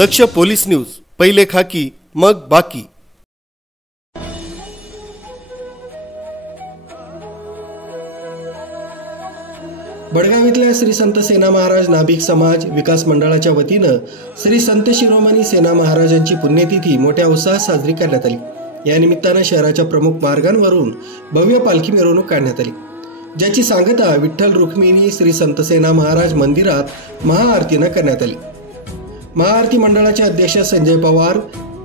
दक्ष police news, पहिले खाकी मग बाकी। बडगाव इथल्या श्री संत सेना महाराज नाभिक समाज विकास मंडळाच्या वतीनं श्री संत शिरोमणी सेना महाराजांची पुण्यतिथी मोठ्या उत्साहात साजरी करण्यात आली। या निमित्तानं शहराच्या प्रमुख मार्गांवरून भव्य पालखी मिरवणूक काढण्यात आली, ज्याची सांगता विठ्ठल रुक्मिणी श्री संत सेना महाराज मंदिरात महाआरतीनं करण्यात आली। महाआरती मंडळाचे अध्यक्ष संजय पवार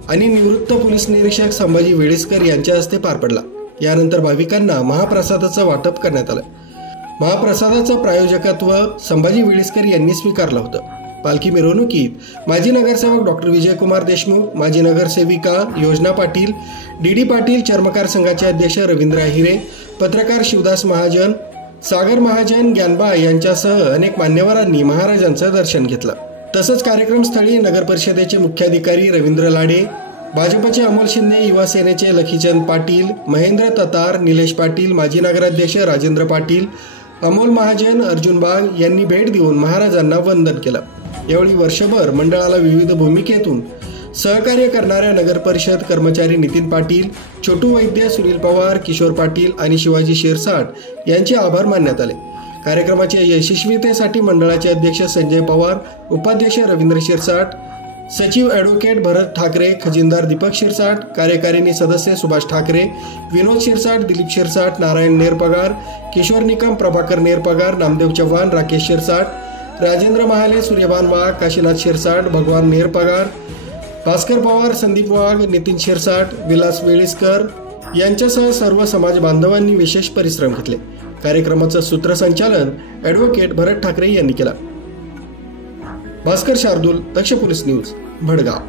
आणि निवृत्त पोलीस निरीक्षक संभाजी वेळेसकर यांच्या हस्ते पार पडला। यानंतर भाविकांना महाप्रसादाचं वाटप करण्यात आलं। महाप्रसादाचं प्रायोजकत्व संभाजी वेळेसकर यांनी स्वीकारलं होतं। पालखी मिरवणुकीत माजी नगरसेवक डॉक्टर विजयकुमार देशमुख, माजी नगरसेविका योजना पाटील, डी पाटील, चर्मकार संघाचे अध्यक्ष रवींद्र हिरे, पत्रकार शिवदास महाजन, सागर महाजन, ज्ञानबा यांच्यासह अनेक मान्यवरांनी महाराजांचं दर्शन घेतलं। तसंच कार्यक्रमस्थळी नगर परिषदेचे मुख्याधिकारी रवींद्र लाडे, भाजपचे अमोल शिंदे, युवा सेनेचे लखीचंद पाटील, महेंद्र ततार, निलेश पाटील, माजी नगराध्यक्ष राजेंद्र पाटील, अमोल महाजन, अर्जुन बाग यांनी भेट देऊन महाराजांना वंदन केलं। यावेळी वर्षभर मंडळाला विविध भूमिकेतून सहकार्य करणाऱ्या नगर परिषद कर्मचारी नितीन पाटील, छोटू वैद्य, सुनील पवार, किशोर पाटील आणि शिवाजी शिरसाट यांचे आभार मानण्यात आले। कार्यक्रमाच्या यशस्वीतेसाठी मंडळाचे अध्यक्ष संजय पवार, उपाध्यक्ष रवींद्र शिरसाट, सचिव ॲडव्होकेट भरत ठाकरे, खजिनदार दीपक शिरसाट, कार्यकारिणी सदस्य सुभाष ठाकरे, विनोद शिरसाट, दिलीप शिरसाट, नारायण नेरपगार, किशोर निकम, प्रभाकर नेरपगार, नामदेव चव्हाण, राकेश शिरसाट, राजेंद्र महाले, सूर्यभान वाघ, काशीनाथ शिरसाट, भगवान नेरपगार, भास्कर पवार, संदीप वाघ, नितीन शिरसाट, विलास वेळेसकर यांच्यासह सर्व समाज बांधवांनी विशेष परिश्रम घेतले। कार्यक्रमाचं सूत्रसंचालन ॲडव्होकेट भरत ठाकरे यांनी केलं। भास्कर शार्दूल, दक्ष पोलीस न्यूज, भडगाव।